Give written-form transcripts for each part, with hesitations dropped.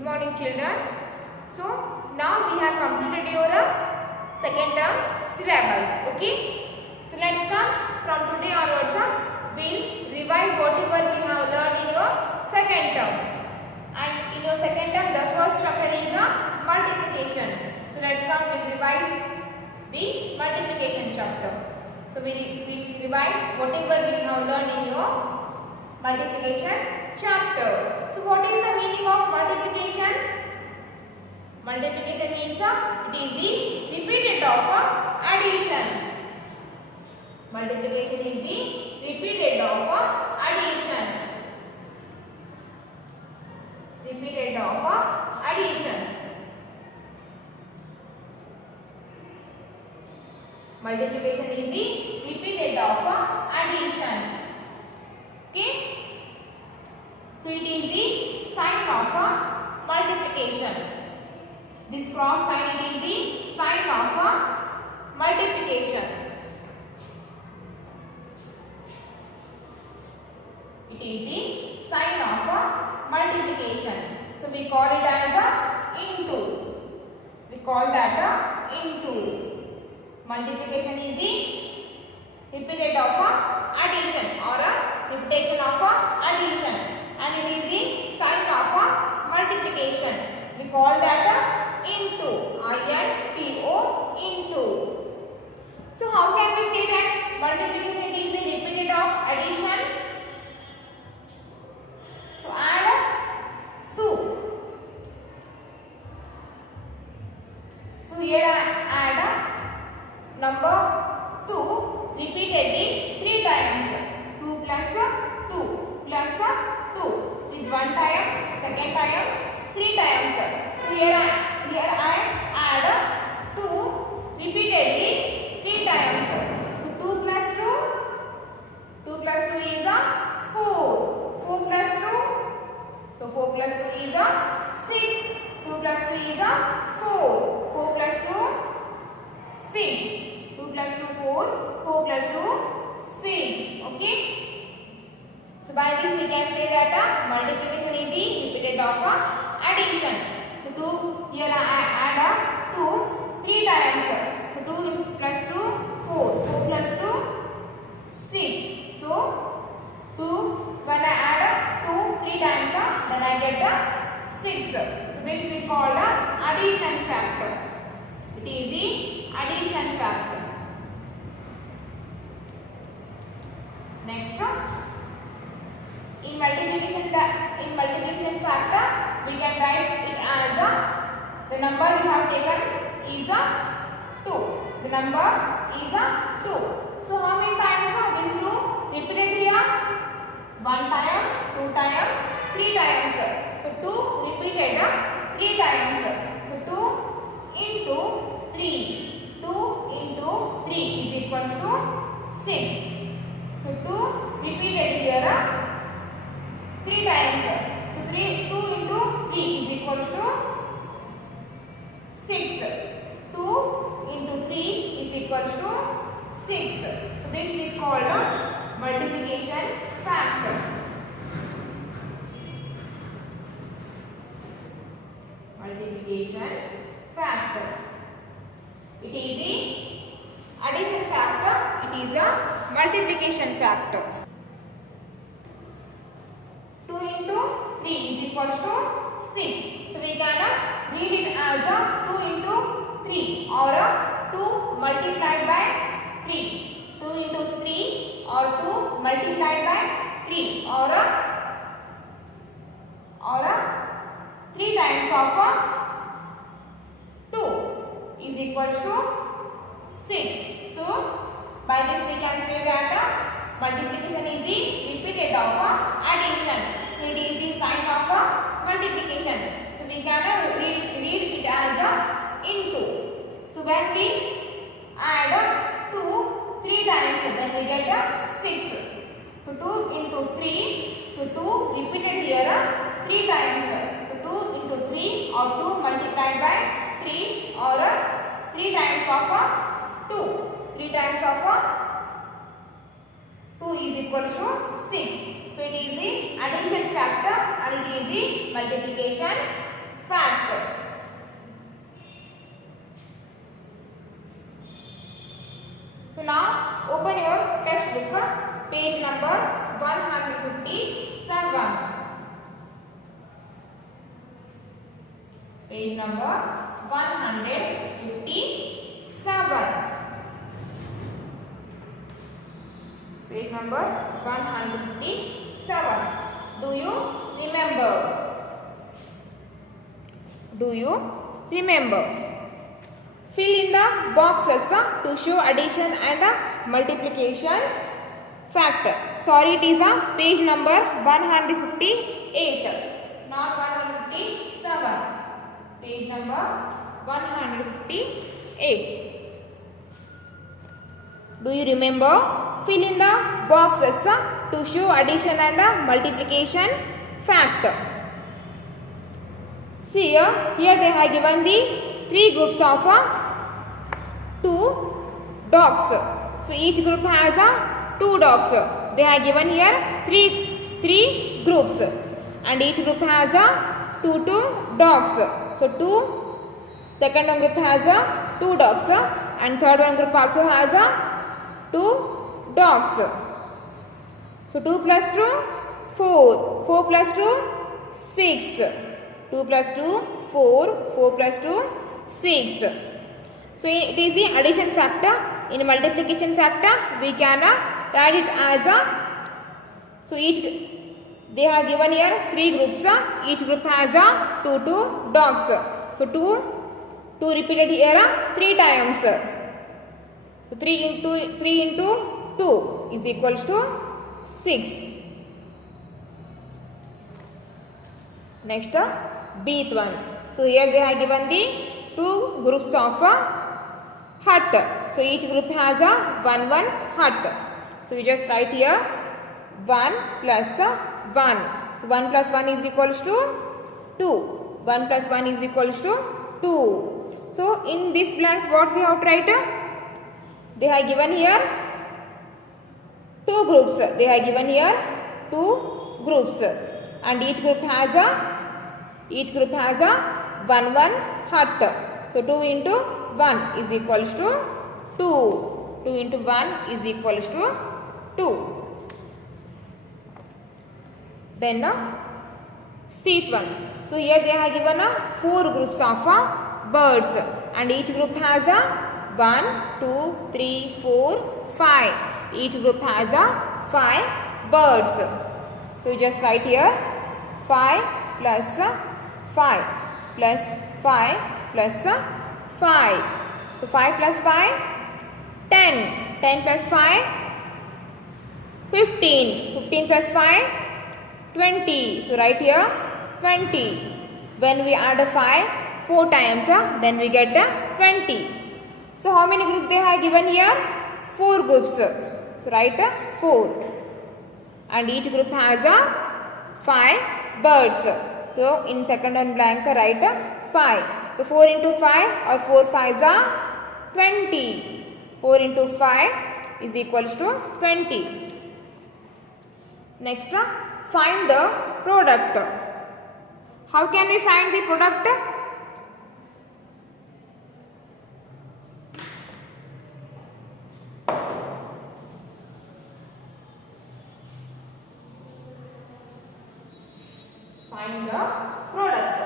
Good morning, children. So now we have completed your second term syllabus. Okay. So let's come from today onwards. We'll revise whatever we have learned in your second term. And in your second term, the first chapter is multiplication. So let's come. We'll revise the multiplication chapter. So we'll revise whatever we have learned in your multiplication chapter. So what is the meaning of multiplication? Multiplication means it is the repeated of addition. Multiplication is the repeated of addition. Repeated of addition. Multiplication is the repeated of addition. Okay. So it is the sign of multiplication. This cross sign, it is the sign of multiplication. It is the sign of multiplication. So we call it as into. We call that into. Multiplication is the repeated of addition or repetition of addition, and it is the sign of multiplication. We call that into. I-N-T-O, into. So how can we say that multiplication it is the repeated of addition? So add 2. So here I add number 2 repeatedly 3 times. 2 plus 2 plus 2 is 1 time, second time, 3 times. So here I add 2 repeatedly 3 times. So 2 plus 2 is 4. 4 plus 2, so 4 plus 2 is 6. 2 plus 2 is 4. 4 plus 2, 6. 2 plus 2, 4. 4 plus 2, 6. Okay. So by this we can say that multiplication is the repeated of addition. So 2, here I add 2 3 times. So 2 plus 2, 4. 4 plus 2, 6. So 2, when I add 2 3 times, then I get 6. So this we call addition factor. It is the addition factor. Next, in multiplication factor, we can write it as the number you have taken is 2. The number is 2. So how many times this 2 repeated here? 1 time, 2 time, 3 times. So 2 repeated 3 times. So 2 into 3. 2 into 3 is equals to 6. So 2 repeated here 3 times. So 2 into 3 is equals to 6. 2 into 3 is equals to 6. So this we call multiplication factor. Multiplication factor. It is the addition factor. It is a multiplication factor. 2 into 3 is equals to 6. So we can read it as 2 into 3 or 2 multiplied by 3. 2 into 3 or 2 multiplied by 3 or 3 times of 2 is equals to 6. So by this we can say that multiplication is the repeated of addition. So it is the sign of multiplication. So we can read it as into. So when we add 2 3 times, then we get 6. So 2 into 3. So 2 repeated here 3 times. So 2 into 3 or 2 multiplied by 3 or 3 times of 2. 3 times of 2 is equals to 6. So it is the addition factor and it is the multiplication fact. So now open your textbook, page number 157. Page number 157. Page number 157. Do you remember? Do you remember? Fill in the boxes to show addition and multiplication fact. Sorry, it is page number 158, not 157. Page number 158. Do you remember? Fill in the boxes to show addition and multiplication fact. See here they have given the three groups of two dogs. So each group has two dogs. They have given here three groups, and each group has two dogs. So second one group has two dogs, and third one group also has two dogs. So 2 plus 2, 4. 4 plus 2, 6. 2 plus 2, 4. 4 plus 2, 6. So it is the addition factor. In multiplication factor, we can write it as so each they have given here three groups. Each group has two dogs. So 2 repeated here 3 times. So 3 into 2 is equals to 6. Next, Bth one. So here they have given the two groups of hut. So each group has one hut. So you just write here 1 plus 1. So 1 plus 1 is equals to 2. 1 plus 1 is equals to 2. So in this blank what we have to write? They have given here two groups. They have given here two groups, and each group has a one hut. So 2 into 1 is equals to 2. 2 into 1 is equals to 2. Then Seat one. So here they have given 4 groups of birds, and each group has 1, 2, 3, 4, 5. Each group has 5 birds. So you just write here 5 plus 5 plus 5 plus 5. So 5 plus 5, 10. 10 plus 5, 15. 15 plus 5, 20. So write here 20. When we add 5 4 times, then we get 20. So how many groups they have given here? 4 groups. So write 4. And each group has 5 birds. So in second one blank write 5. So 4 into 5 or 4 5s are 20. 4 into 5 is equals to 20. Next, find the product. How can we find the product? Find the product.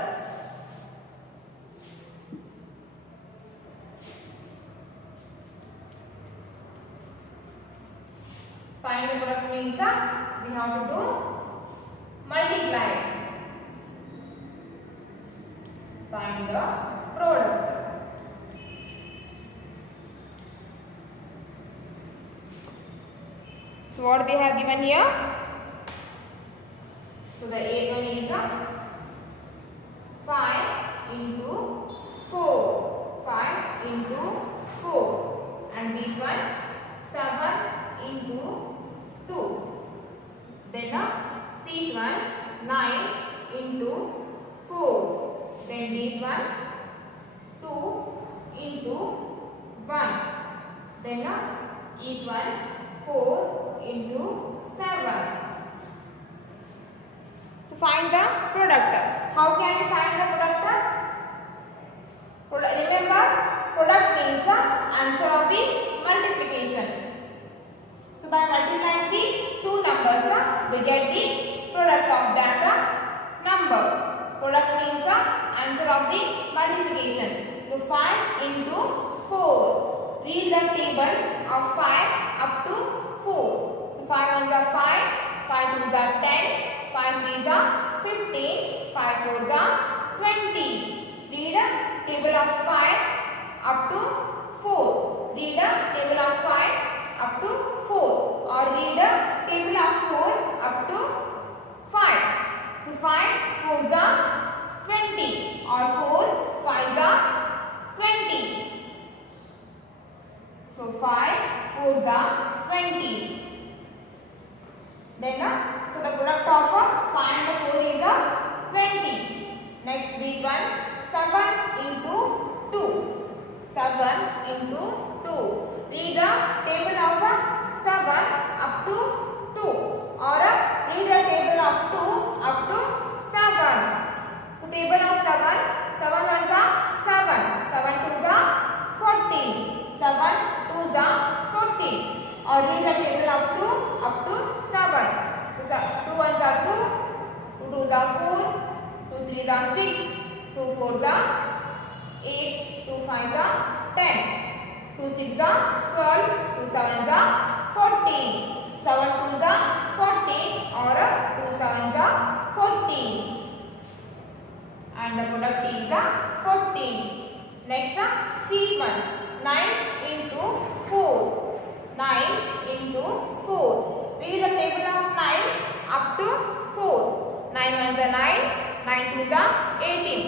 Find the product means we have to do multiply. Find the product. So what they have given here? So the eighth one is 5 into 4. 5 into 4. And big one 7 into 2. Then seat one 9 into 4. Then big one 2 into 1. Then each one 4 into 7. So find the product. How can we find the product? Remember, product means the answer of the multiplication. So by multiplying the two numbers, we get the product of that number. Product means the answer of the multiplication. So 5 into 4. Read the table of 5 up to 4. So 5 ones are 5, 5 twos are 10, 5 threes are 15, 5 fours are 20. Read a table of 5 up to 4. Read a table of 5 up to 4, or read a table of 4 up to 5. So 5 fours are 20, or 4 fives are 20. So 5 fours are 20. Then so the product of 5 and 4 is 20. Next read one. 7 into 2. 7 into 2. Read the table of 7 up to 2, or read the table of 2 up to 7. So table of 7, 7 ones are 7, 7 twos are 14, 7 twos are 14, or read the table of 2 up to 7. So 2 ones are 2, 2 twos are 4, 2 threes are 6, 2 fours are 8, 2 fives are 10, 2 sixes are 12, 2 sevens are 14, 7 twos are 14, or 2 sevens are 14. And the product is 14. Next, C1. 9 into 4. 9 into 4. Read the table of 9 up to 4. 9 ones are 9, 9 twos are 18,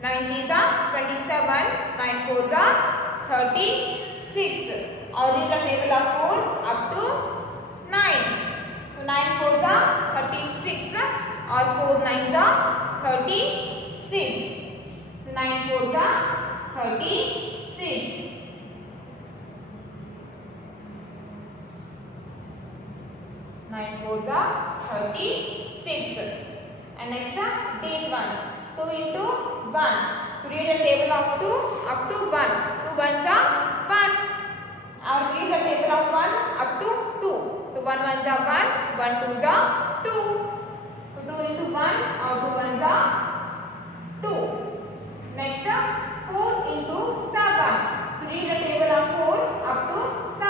9 threes are 27, 9 fours are 36. Or read the table of 4 up to 9. So 9 fours are 36, or 4 nines are 36. So 9 fours are 36. 9 fours are 36. And next take 1. 2 into 1. To read the table of 2 up to 1. 2 ones are 1. Or read the table of 1 up to 2. So 1 ones are 1, 1 twos are 2. So 2 into 1, or 2 ones are 2. Next 4 into 7. So read the table of 4 up to 7.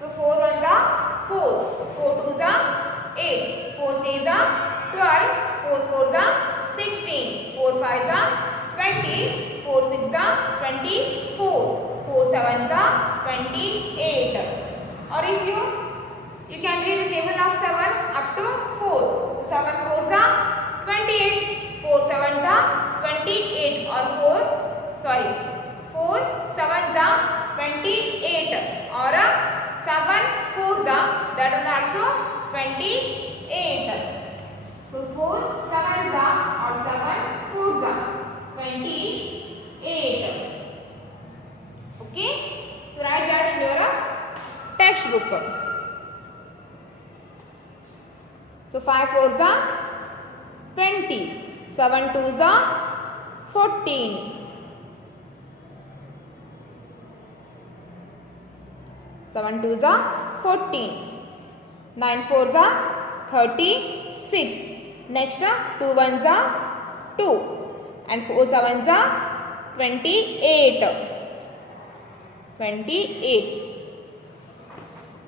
So 4 ones are 4, 4 twos are 8, 4 threes are 12, 4 fours are 16, 4 fives are 20, 4 sixes are 24, 4 sevens are 28. Or if you can read the table of 7 up to 4. 7 fours are 28, 4 sevens are 28, or 4 sevens are 28, or 7 fours are that one also 28. So 4 sevens are, or 7 fours are 28. Okay. So write that in your textbook. So 5 fours are 20, 7 twos are 14. 7 twos are 14. 9 fours are 36. Next 2 ones are 2. And 4 sevens are 28. 28.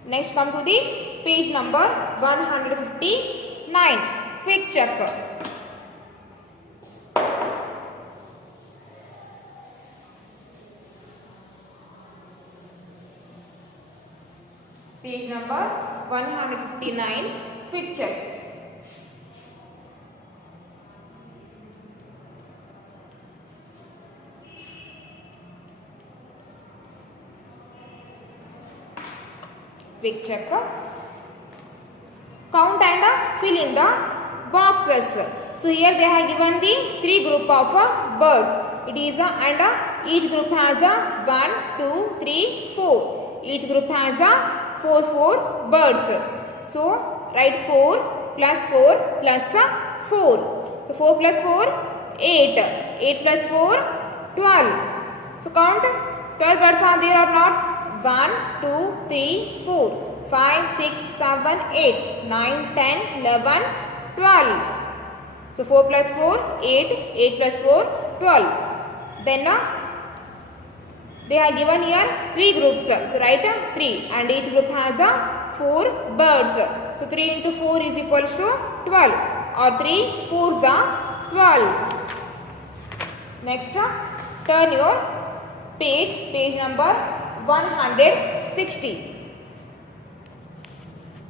Next come to the page number 159. Quick check. Page number 159. Quick check. Quick check. Count and fill in the boxes. So here they have given the 3 group of birds. It is and each group has 1, 2, 3, 4. Each group has 4 birds. So write 4 plus 4 plus 4. So 4 plus 4, 8. 8 plus 4, 12. So count. 12 birds are there or not? 1, 2, 3, 4, 5, 6, 7, 8, 9, 10, 11, 12. So 4 plus 4, 8. 8 plus 4, 12. Then they are given here 3 groups. So write 3 and each group has 4 birds. So 3 into 4 is equals to 12 or 3 4s are 12. Next, turn your page number 160.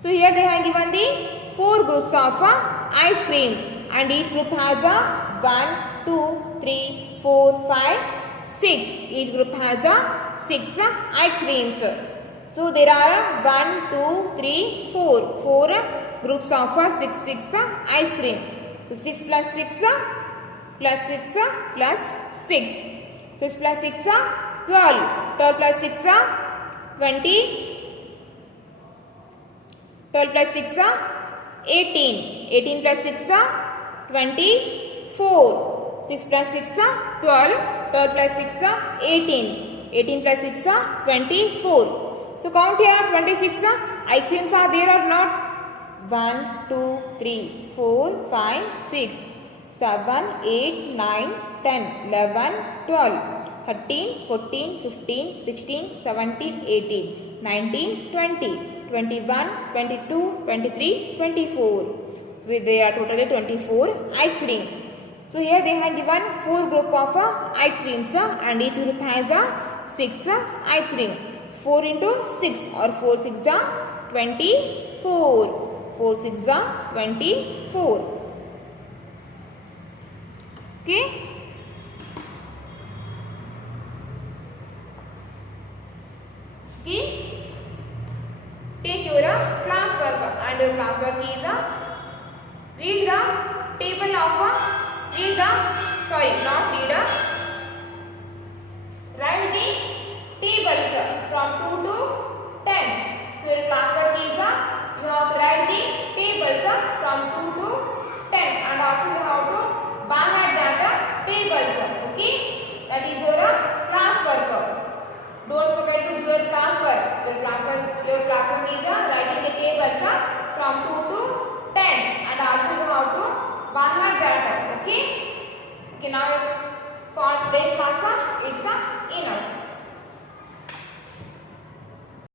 So here they have given the 4 groups of ice cream and each group has 1, 2, 3, 4, 5, 6. Each group has 6 ice creams. So there are 1, 2, 3, 4. 4 groups of 6 ice cream. So 6 plus 6 plus 6 plus 6. 6 plus 6 12. 12 plus 6 20. 12 plus 6 18. 18 plus 6 24. 6 plus 6 12. 12 plus 6 18. 18 plus 6 24. So count here 26 ice creams are there or not? 1, 2, 3, 4, 5, 6, 7, 8, 9, 10, 11, 12, 13, 14, 15, 16, 17, 18, 19, 20, 21, 22, 23, 24. So there are totally 24 ice cream. So here they have given 4 group of ice creams and each group has 6 ice cream. 4 into 6 or 4 6 are 24. 4 6 are 24. Okay. Okay. Take your class work and your class work is read the table of write the tables from 2 to 10. So your class work is you have to write the tables from 2 to 10 and also you have to by heart that tables. Okay, that is your class work. Don't forget to do your class work. Your class work is writing the tables from 2 to 10 and also you have to by heart that. Okay. Okay, now for today's class it's enough.